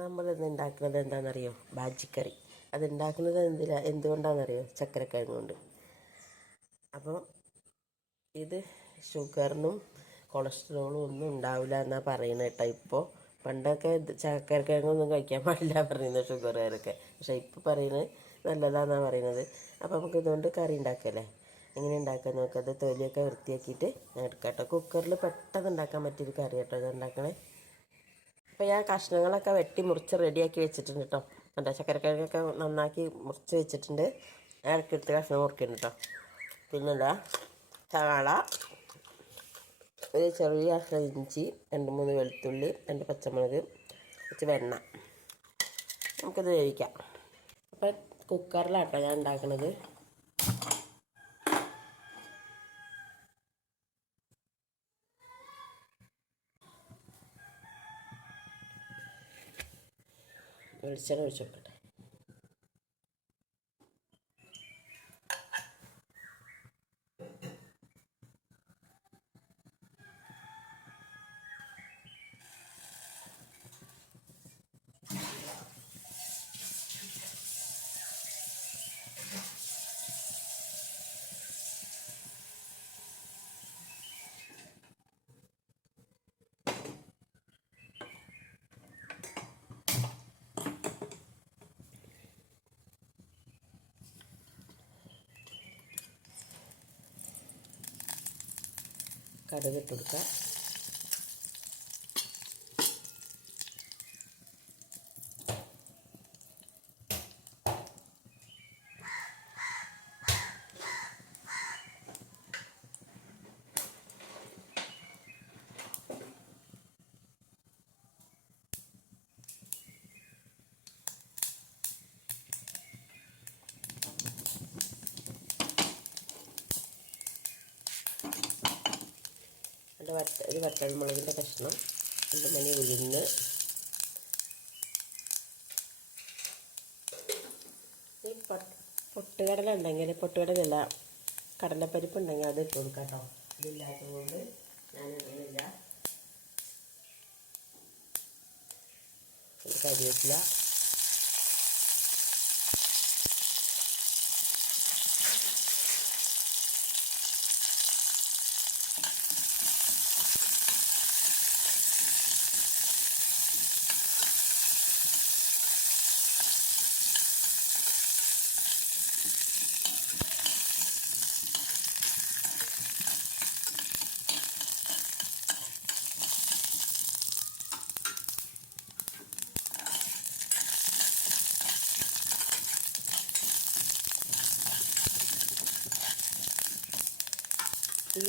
നമ്മൾ ഇന്ന് ഉണ്ടാക്കുന്നത് എന്താണെന്നറിയോ ബാജിക്കറി. അത് ഉണ്ടാക്കുന്നത് എന്തിനാ? എന്തുകൊണ്ടാണെന്നറിയോ ചക്കരക്കിഴങ്ങ് കൊണ്ട് അപ്പോൾ ഇത് ഷുഗറിനും കൊളസ്ട്രോളും ഒന്നും ഉണ്ടാവില്ല എന്നാണ് പറയുന്നത് കേട്ടോ ഇപ്പോൾ പണ്ടൊക്കെ ചക്കരക്കിഴങ്ങൊന്നും കഴിക്കാൻ പാടില്ല പറയുന്നത് ഷുഗറുകാരൊക്കെ. പക്ഷേ ഇപ്പോൾ പറയുന്നത് നല്ലതാണെന്നാണ് പറയുന്നത് അപ്പോൾ നമുക്ക് ഇതുകൊണ്ട് കറി ഉണ്ടാക്കല്ലേ എങ്ങനെ ഉണ്ടാക്കാൻ നോക്കാം. അത് തൊലിയൊക്കെ വൃത്തിയാക്കിയിട്ട് ഞാൻ എടുക്കാം കേട്ടോ കുക്കറിൽ പെട്ടെന്ന് ഉണ്ടാക്കാൻ പറ്റിയൊരു കറി കേട്ടോ ഇത് ഉണ്ടാക്കണേ അപ്പോൾ ഞാൻ കഷ്ണങ്ങളൊക്കെ വെട്ടി മുറിച്ച് റെഡിയാക്കി വെച്ചിട്ടുണ്ട് കേട്ടോ എന്താ ചക്കരക്കിഴങ്ങൊക്കെ നന്നാക്കി മുറിച്ച് വെച്ചിട്ടുണ്ട്. ഇടയ്ക്കെടുത്ത് കഷ്ണം മുറിക്കുന്നുണ്ട് കേട്ടോ പിന്നെന്താ സവാള ഒരു ചെറിയ കഷ്ണം ഇഞ്ചി രണ്ട് മൂന്ന് വെളുത്തുള്ളി രണ്ട് പച്ചമുളക് കുറച്ച് വെണ്ണ. നമുക്കിത് വേവിക്കാം. അപ്പം കുക്കറിലാട്ടോ ഞാൻ ഉണ്ടാക്കണത്. വെളിച്ചെണ്ണ ഒഴിച്ചു കൊടുക്കട്ടെ കടുക് ഇട്ട് കൊടുക്കുക. വറ്റ ഒരു വറ്റൽമുളകിന്റെ കഷ്ണം. രണ്ട് മണി ഉഴുന്ന്. ഈ പൊട്ട് പൊട്ടുകടല ഉണ്ടെങ്കിൽ പൊട്ടുകടലല്ല കടലപ്പരിപ്പ് ഉണ്ടെങ്കിൽ അത് ഇട്ട് കൊടുക്കാം കേട്ടോ. ഇതില്ലാത്തതുകൊണ്ട് ഞാനിടുന്നില്ല കരിവേപ്പില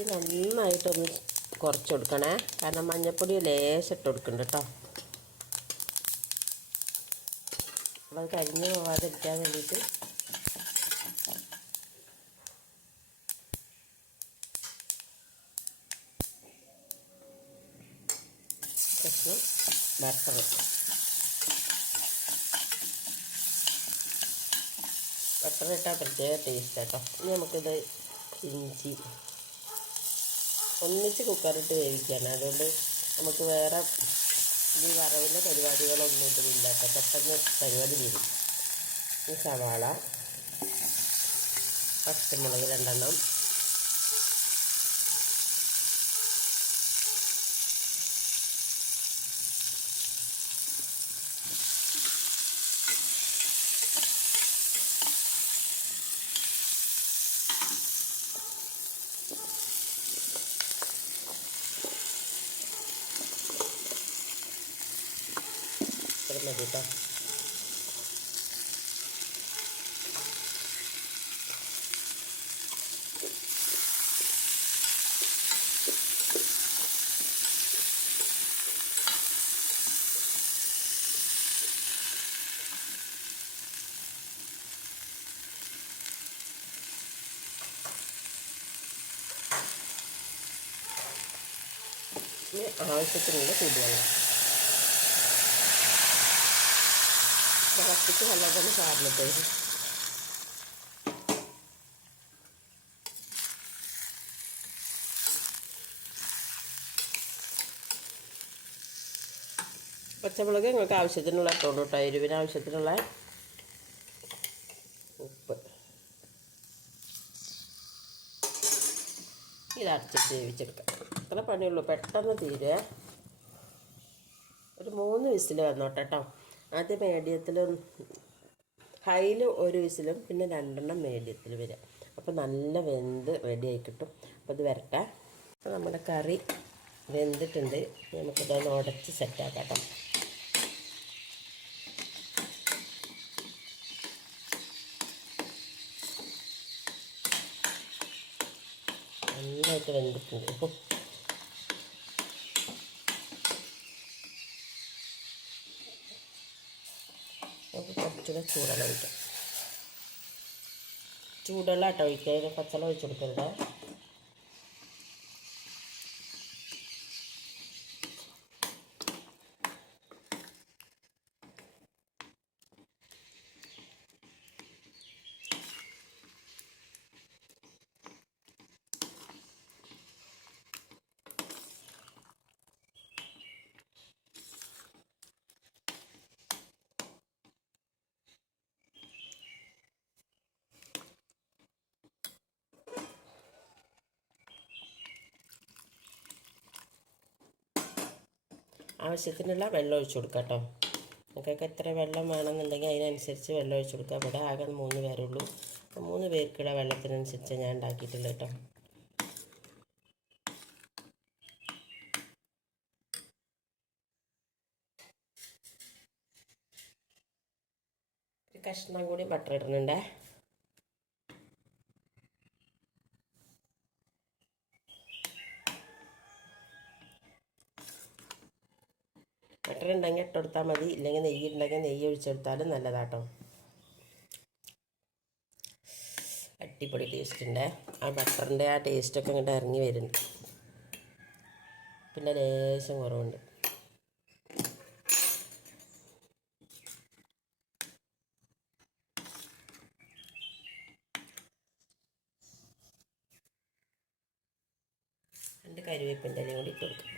നന്നായിട്ടൊന്ന് കുറച്ച് കൊടുക്കണേ കാരണം മഞ്ഞൾപ്പൊടി ലേശം ഇട്ട് കൊടുക്കുന്നുണ്ട് കേട്ടോ. അപ്പോൾ അത് കരിഞ്ഞു പോവാതിരിക്കാൻ വേണ്ടിയിട്ട് ബട്ടർ ബട്ടർ ഇട്ടാൽ പ്രത്യേക ടേസ്റ്റ് കേട്ടോ. ഇനി നമുക്കിത് ഇഞ്ചി ഒന്നിച്ച് കുക്കറിട്ട് വേവിക്കുകയാണ്. അതുകൊണ്ട് നമുക്ക് വേറെ ഈ വറവിന്റെ പരിപാടികളൊന്നും ഇതിലില്ല കേട്ടോ പെട്ടെന്ന് പരിപാടി വരും ഈ സവാള പച്ചമുളക് രണ്ടെണ്ണം ഇത്ര മതി കേട്ടോ ഇനി ആവശ്യത്തിനുള്ള ചൂടുവെള്ളം തിളപ്പിച്ച് നല്ലതാണ് ചാർന്നിട്ട് പച്ചമുളക് നിങ്ങൾക്ക് ആവശ്യത്തിനുള്ള ഇട്ടോളൂ കേട്ടോ. എരിവിന് ആവശ്യത്തിനുള്ള ഉപ്പ്. ഇതടച്ച് വേവിച്ചെടുക്കാം. അത്ര പണിയുള്ളൂ. പെട്ടെന്ന് തീരെ ഒരു മൂന്ന് വിസിൽ വന്നോട്ടെ കേട്ടോ. ആദ്യം മീഡിയത്തിൽ ഹൈയിൽ ഒരു വിസിലും പിന്നെ രണ്ടെണ്ണം മീഡിയത്തിൽ വരിക. അപ്പോൾ നല്ല വെന്ത് റെഡിയായി കിട്ടും. അപ്പോൾ ഇത് വരട്ടെ. അപ്പോൾ നമ്മുടെ കറി വെന്തിട്ടുണ്ട്. നമുക്കിതൊന്ന് ഉടച്ച് സെറ്റാക്കാം നന്നായിട്ട് വെന്തിട്ടുണ്ട്. കുറച്ചുകൂടെ ചൂടെണ്ണം ഒഴിക്കാം. ചൂടുള്ള കേട്ടോ ഒഴിക്കുക. പച്ചവെള്ളം ഒഴിച്ച് കൊടുക്കരുത്. ആവശ്യത്തിനുള്ള വെള്ളം ഒഴിച്ചു കൊടുക്കാം കേട്ടോ. നിങ്ങൾക്കൊക്കെ എത്ര വെള്ളം വേണമെന്നുണ്ടെങ്കിൽ അതിനനുസരിച്ച് വെള്ളം ഒഴിച്ചു കൊടുക്കുക ഇവിടെ ആകെ മൂന്ന് പേരുള്ളൂ അപ്പോൾ മൂന്ന് പേർക്കുള്ള വെള്ളത്തിനനുസരിച്ച് ഞാൻ ഉണ്ടാക്കിയിട്ടുള്ളത് കേട്ടോ. കഷ്ണം കൂടി ബട്ടർ ഇടുന്നുണ്ടേ. ബട്ടർ ഉണ്ടെങ്കിൽ ഇട്ട് കൊടുത്താൽ മതി. ഇല്ലെങ്കിൽ നെയ്യ് ഉണ്ടെങ്കിൽ നെയ്യ് ഒഴിച്ചെടുത്താലും നല്ലതാട്ടോ. അടിപൊളി ടേസ്റ്റ് ഉണ്ട്. ആ ബട്ടറിന്റെ ആ ടേസ്റ്റൊക്കെ ഇങ്ങോട്ട് ഇറങ്ങി വരുന്നുണ്ട് പിന്നെ ലേശം കുറവുണ്ട്. രണ്ട് കരുവേപ്പിന്റെ കൂടി ഇട്ട് കൊടുക്കും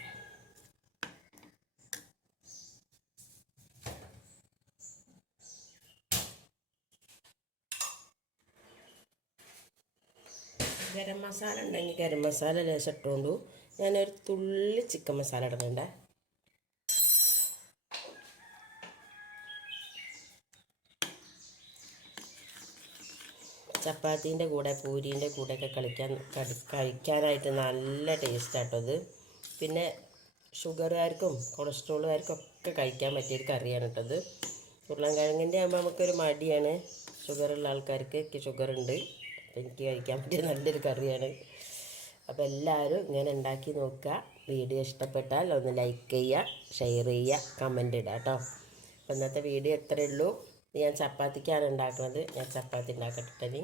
ഗരം മസാല ഉണ്ടെങ്കിൽ ഗരം മസാല ലേശം ഇട്ടുകൊണ്ടു. ഞാനൊരു തുള്ളി ചിക്കൻ മസാല ഇടുന്നുണ്ട് ചപ്പാത്തീന്റെ കൂടെ പൂരീന്റെ കൂടെയൊക്കെ കളിക്കാൻ കഴിക്കാനായിട്ട് നല്ല ടേസ്റ്റാട്ടോ ഇത്. പിന്നെ ഷുഗറുകാർക്കും കൊളസ്ട്രോളുകാർക്കും ഒക്കെ കഴിക്കാൻ പറ്റിയൊരു കറിയാണ് കേട്ടത് ഉരുളൻകിഴങ്ങിന്റെ ആകുമ്പോൾ നമുക്കൊരു മടിയാണ്. ഷുഗറുള്ള ആൾക്കാർക്ക് ഷുഗറുണ്ട്. എനിക്ക് കഴിക്കാൻ പറ്റിയ നല്ലൊരു കറിയാണ്. അപ്പോൾ എല്ലാവരും ഇങ്ങനെ ഉണ്ടാക്കി നോക്കുക. വീഡിയോ ഇഷ്ടപ്പെട്ടാൽ ഒന്ന് ലൈക്ക് ചെയ്യുക ഷെയർ ചെയ്യുക കമന്റ് ഇടുക കേട്ടോ. അപ്പോൾ ഇന്നത്തെ വീഡിയോ എത്രയേ ഉള്ളൂ. ഞാൻ ചപ്പാത്തിക്കാണ് ഉണ്ടാക്കുന്നത്. ഞാൻ ചപ്പാത്തി ഉണ്ടാക്കട്ടെ ഇനി.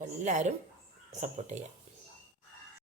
എല്ലാവരും സപ്പോർട്ട് ചെയ്യാം.